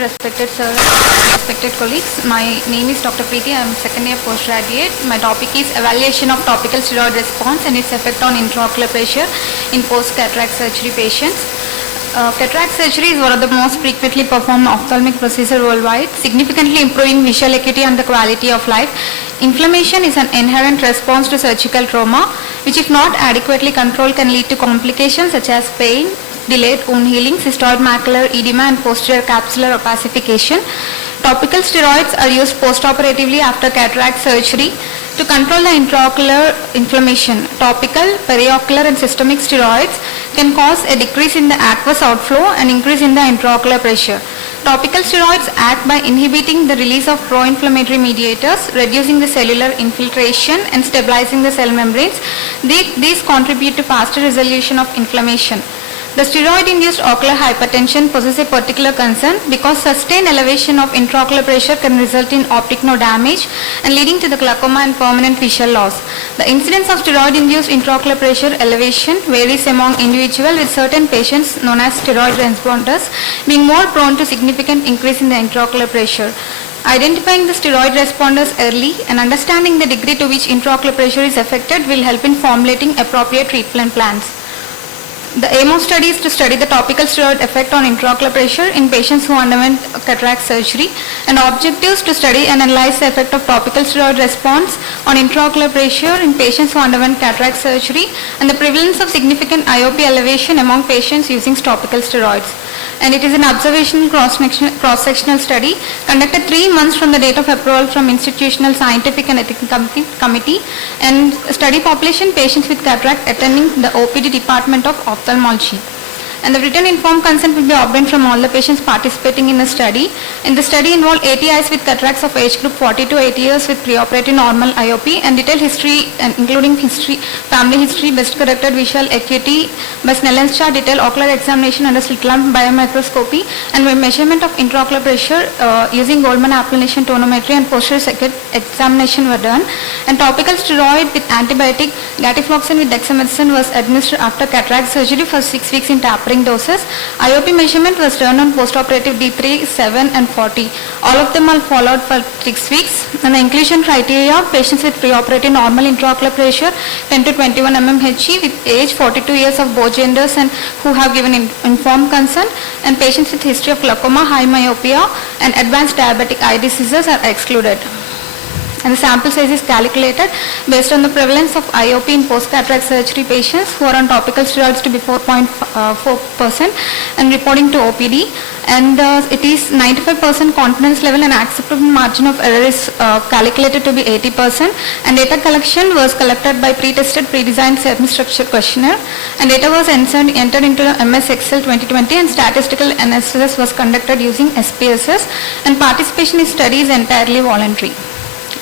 and respected sir, respected colleagues. My name is Dr. Preethi. I am second year postgraduate. My topic is evaluation of topical steroid response and its effect on intraocular pressure in post-cataract surgery patients. Cataract surgery is one of the most frequently performed ophthalmic procedures worldwide, significantly improving visual acuity and the quality of life. Inflammation is an inherent response to surgical trauma, which if not adequately controlled can lead to complications such as pain, delayed wound healing, cystoid macular edema and posterior capsular opacification. Topical steroids are used postoperatively after cataract surgery to control the intraocular inflammation. Topical, periocular and systemic steroids can cause a decrease in the aqueous outflow and increase in the intraocular pressure. Topical steroids act by inhibiting the release of pro-inflammatory mediators, reducing the cellular infiltration and stabilizing the cell membranes. These contribute to faster resolution of inflammation. The steroid-induced ocular hypertension poses a particular concern because sustained elevation of intraocular pressure can result in optic nerve damage and leading to the glaucoma and permanent visual loss. The incidence of steroid-induced intraocular pressure elevation varies among individuals, with certain patients known as steroid responders being more prone to significant increase in the intraocular pressure. Identifying the steroid responders early and understanding the degree to which intraocular pressure is affected will help in formulating appropriate treatment plans. The aim of study is to study the topical steroid effect on intraocular pressure in patients who underwent cataract surgery, and objectives to study and analyze the effect of topical steroid response on intraocular pressure in patients who underwent cataract surgery and the prevalence of significant IOP elevation among patients using topical steroids. And it is an observational cross-sectional study conducted 3 months from the date of approval from Institutional Scientific and Ethical Committee, and study population patients with cataract attending the OPD Department of Ophthalmology. And the written informed consent will be obtained from all the patients participating in the study. In the study involved 80 eyes with cataracts of age group 40 to 80 years with preoperative normal IOP, and detailed history and including family history, best corrected visual acuity by Snellen's chart, detailed ocular examination under slit lamp biomicroscopy, and measurement of intraocular pressure using Goldman applanation tonometry and posterior circuit examination were done. And topical steroid with antibiotic gatifloxin with dexamethasone was administered after cataract surgery for 6 weeks in taper doses. IOP measurement was done on postoperative D3, 7 and 40. All of them are followed for 6 weeks. And the inclusion criteria: patients with preoperative normal intraocular pressure 10 to 21 mmHg with age 42 years of both genders and who have given informed consent, and patients with history of glaucoma, high myopia and advanced diabetic eye diseases are excluded. And the sample size is calculated based on the prevalence of IOP in post-cataract surgery patients who are on topical steroids to be 4.4% and reporting to OPD. And it is 95% confidence level, and acceptable margin of error is calculated to be 80%. And data collection was collected by pre-tested, pre-designed semi-structured questionnaire. And data was entered into MS Excel 2020, and statistical analysis was conducted using SPSS. And participation in study is entirely voluntary.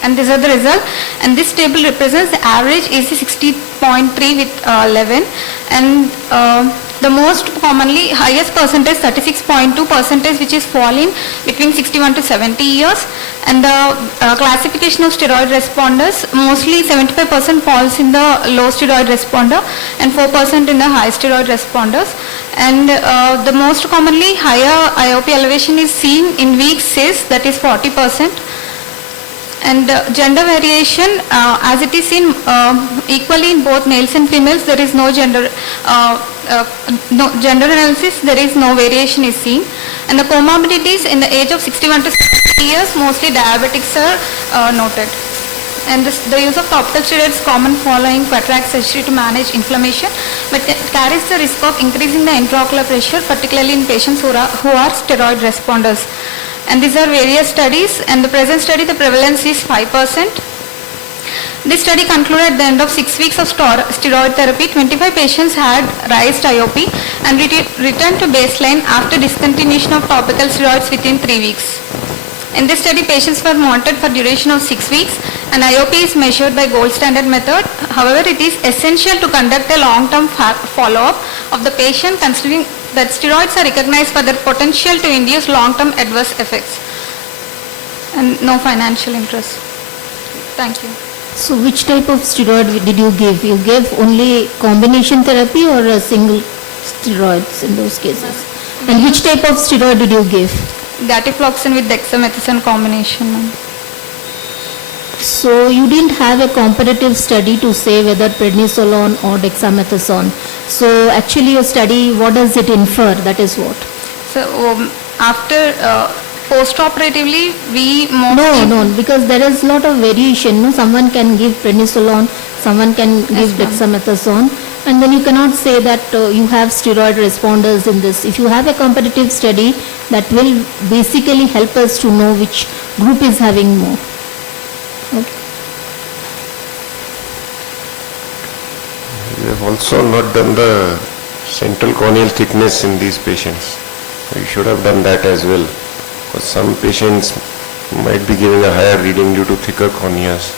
And these are the results, and this table represents the average AC 60.3 with 11, and the most commonly highest percentage 36.2 percentage, which is falling between 61 to 70 years. And the classification of steroid responders, mostly 75% falls in the low steroid responder and 4% in the high steroid responders. And the most commonly higher IOP elevation is seen in week 6, that is 40%. And gender variation, as it is seen equally in both males and females, there is no gender analysis, there is no variation is seen. And the comorbidities in the age of 61 to 70 years, mostly diabetics are noted. And the use of topical steroids is common following cataract surgery to manage inflammation, but it carries the risk of increasing the intraocular pressure, particularly in patients who are steroid responders. And these are various studies, and the present study, the prevalence is 5%. This study concluded at the end of 6 weeks of steroid therapy. 25 patients had raised IOP and returned to baseline after discontinuation of topical steroids within 3 weeks. In this study, patients were monitored for duration of 6 weeks, and IOP is measured by gold standard method. However, it is essential to conduct a long-term follow-up of the patient, considering that steroids are recognized for their potential to induce long-term adverse effects, and no financial interest. Thank you. So which type of steroid did you give? You gave only combination therapy or a single steroids in those cases? And which type of steroid did you give? datifloxacin with dexamethasone combination, ma'am. So you didn't have a comparative study to say whether prednisolone or dexamethasone. So actually your study, what does it infer? That is what? So after post-operatively, we mostly... No, because there is lot of variation. No, someone can give prednisolone, someone can give ma'am. dexamethasone, and then you cannot say that you have steroid responders in this. If you have a comparative study, that will basically help us to know which group is having more. Okay. We have also not done the central corneal thickness in these patients. We should have done that as well, because some patients might be giving a higher reading due to thicker corneas.